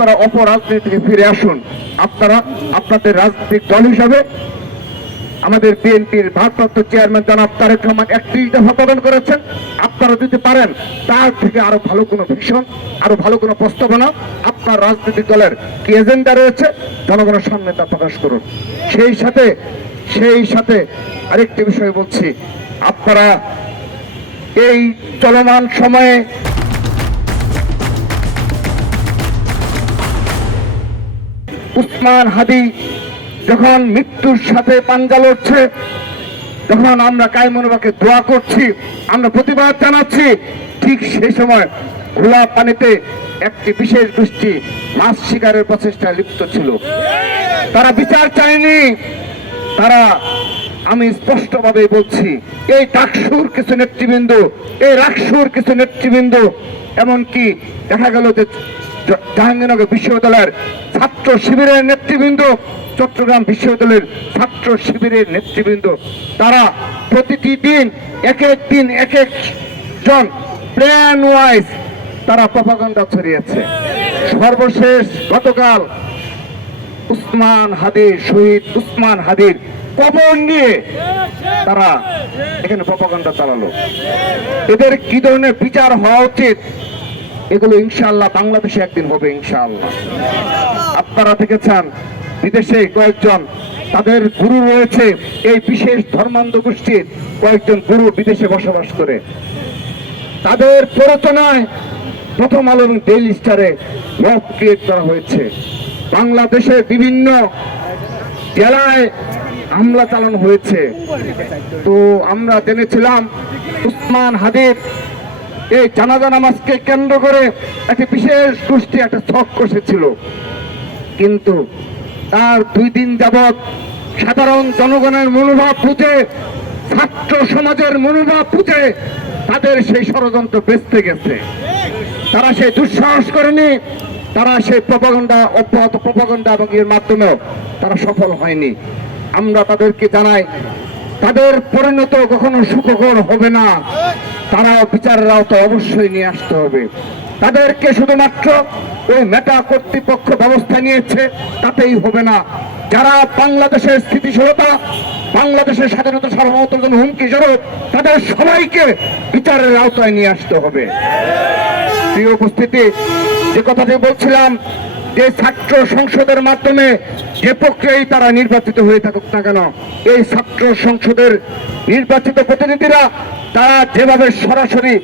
আপনারা অপরাজনীতি থেকে ফিরে আসুন। আপনারা আপনাদের রাজনৈতিক দল হিসাবে আমাদের বিএনপির ভারপ্রাপ্ত চেয়ারম্যান জনাব তারেক রহমান 31 দফা প্রদান করেছেন। আপনারা যদি পারেন তার থেকে আরো ভালো কোনো ভিশন, আরো ভালো কোনো প্রস্তাবনা আপনার রাজনৈতিক দলের কি এজেন্ডা রয়েছে জনগণের সামনে তা প্রকাশ করুন। সেই সাথে আরেকটি বিষয় বলছি, আপনারা এই চলমান সময়ে উসমান হাদি যখন মৃত্যুর সাথে পাঞ্জা লড়ছে, যখন আমরা কায়মনোবাকে দোয়া করছি, আমরা প্রতিবাদ জানাচ্ছি, ঠিক সেই সময় খোলা পানিতে একটি বিশেষ গোষ্ঠী মাছ শিকারের প্রচেষ্টায় লিপ্ত ছিল। তারা বিচার চায়নি। তারা, আমি স্পষ্টভাবে বলছি, এই ডাকসুর কিছু নেতৃবৃন্দ, এই রাকসুর কিছু নেতৃবৃন্দ, এমনকি দেখা গেল যে জাহাঙ্গীরনগর বিশ্ববিদ্যালয়ের ছাত্র শিবিরের নেতৃবৃন্দ, চট্টগ্রাম বিশ্ববিদ্যালয়ের ছাত্র শিবিরের নেতৃবৃন্দ, তারা প্রতিটি দিন এক এক জন প্ল্যান ওয়াইজ তারা প্রপাগান্ডা ছড়িয়েছে। সর্বশেষ গতকাল শহীদ উসমান হাদির কবর নিয়ে তারা এখানে প্রপাগান্ডা চালালো। এদের কি ধরনের বিচার হওয়া উচিত, এগুলো ইনশাআল্লাহ বাংলাদেশে একদিন হবে ইনশাআল্লাহ। আপনারা দেখেছেন বিদেশে কয়েকজন তাদের গুরু রয়েছে, এই বিশেষ ধর্মান্ধ গোষ্ঠীর কয়েকজন গুরু বিদেশে বসবাস করে। তাদের প্ররোচনায় প্রথম আলো এবং ডেইলি স্টারে মব ক্রিয়েট করা হয়েছে। বাংলাদেশের বিভিন্ন জেলায় হামলা চালানো হয়েছে। তো আমরা জেনেছিলাম উসমান হাদির এই জানাজা নামাজকে কেন্দ্র করে একটি বিশেষ গোষ্ঠী একটা ছক কষেছিল, কিন্তু তার 2 দিন যাবৎ সাধারণ জনগণের মনোভাব বুঝে, ছাত্র সমাজের মনোভাব বুঝে তাদের সেই ষড়যন্ত্র বেঁচতে গেছে। তারা সেই দুঃসাহস করেনি, তারা সেই অব্যাহত প্রপাগান্ডা এবং এর মাধ্যমেও তারা সফল হয়নি। আমরা তাদেরকে জানাই, তাদের পরিণত কখনো সুখকর হবে না। তারা বিচারের আওতায় অবশ্যই নিয়ে আসতে হবে। তাদেরকে শুধুমাত্র ওই মেটা কর্তৃপক্ষ ব্যবস্থা নিয়েছে তাতেই হবে না। যারা বাংলাদেশের স্থিতিশীলতা, বাংলাদেশের স্বাধীনতা সার্বভৌমত্বের জন্য হুমকি স্বরূপ, তাদের সবাইকে বিচারের আওতায় নিয়ে আসতে হবে। প্রিয় উপস্থিতি, যে কথাটি বলছিলাম, যে ছাত্র সংসদের মাধ্যমে যে প্রক্রিয়ায় তারা নির্বাচিত হয়ে থাকুক না কেন, এই ছাত্র সংসদের নির্বাচিত প্রতিনিধিরা তারা যেভাবে সরাসরি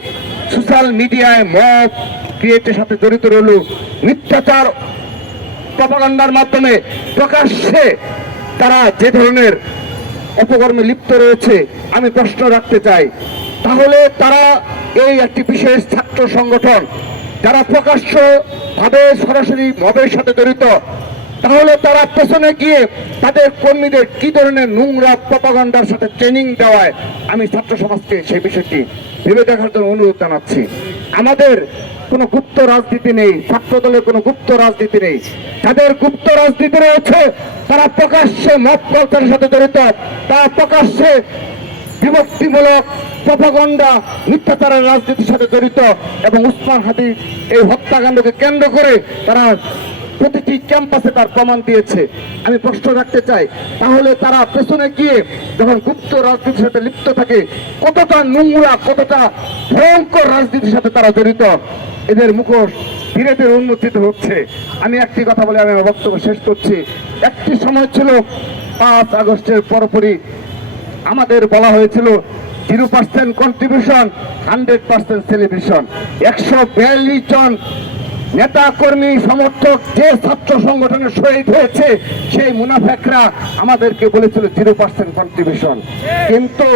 সোশ্যাল মিডিয়ায় মব ক্রিয়েটের সাথে জড়িত রইল, মিথ্যাচার প্রপাগান্ডার মাধ্যমে প্রকাশ্যে তারা যে ধরনের অপকর্মে লিপ্ত রয়েছে, আমি প্রশ্ন রাখতে চাই, তাহলে তারা এই একটি বিশেষ ছাত্র সংগঠন যারা প্রকাশ্য ভাবে সরাসরি মবের সাথে জড়িত, তাহলে তারা পেছনে গিয়ে তাদের কর্মীদের কি ধরনের নোংরা প্রপাগান্ডার সাথে ট্রেনিং দেওয়ায়, আমি ছাত্র সমাজকে সেই বিষয়টি ভেবে দেখার জন্য অনুরোধ জানাচ্ছি। আমাদের কোনো গুপ্ত রাজনীতি নেই, ছাত্র দলের কোনো গুপ্ত রাজনীতি নেই। যাদের গুপ্ত রাজনীতি রয়েছে তারা প্রকাশ্যে মব কালচারের সাথে জড়িত, তারা প্রকাশ্যে বিভক্তিমূলক প্রপাগান্ডা, মিথ্যাচারের রাজনীতির সাথে জড়িত, এবং উসমান হাদি এই হত্যাকাণ্ডকে কেন্দ্র করে তারা প্রতিটি ক্যাম্পাসে তার প্রমাণ দিয়েছে। আমি প্রশ্ন রাখতে চাই, তাহলে তারা পেছনে গিয়ে যখন গুপ্ত রাজনীতির সাথে লিপ্ত থাকে, কতটা নোংরা, কতটা ভয়ঙ্কর রাজনীতির সাথে তারা জড়িত, এদের মুখোশ ধীরে ধীরে উন্মোচিত হচ্ছে। আমি একটি কথা বলে আমি আমার বক্তব্য শেষ করছি। একটি সময় ছিল 5 আগস্টের পরপরই আমাদের বলা হয়েছিল 0% কন্ট্রিবিউশন, 100% সেলিব্রেশন। 142 জন নেতা কর্মী সমর্থক যে ছাত্র সংগঠনের শহীদ হয়েছে, সেই মুনাফেকরা আমাদেরকে বলেছিল 0% কন্ট্রিবিউশন। কিন্তু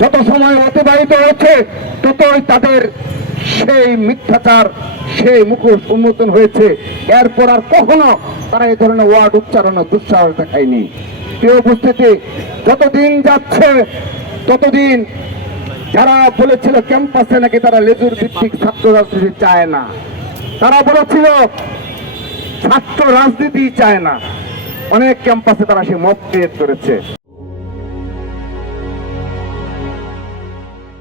যত সময় অতিবাহিত হয়েছে ততই তাদের সেই মিথ্যাচার, সেই মুখোশ উন্মোচন হয়েছে। এরপর আর কখনো তারা এই ধরনের ওয়ার্ড উচ্চারণের দুঃসাহস দেখায়নি। প্রিয় উপস্থিতি, যতদিন যাচ্ছে ততদিন যারা বলেছিল ক্যাম্পাসে নাকি তারা লেজুর ভিত্তিক ছাত্র রাজনীতি চায় না, তারা বলেছিল ছাত্র রাজনীতি চায় না, অনেক ক্যাম্পাসে তারা সে মব ক্রিয়েট করেছে।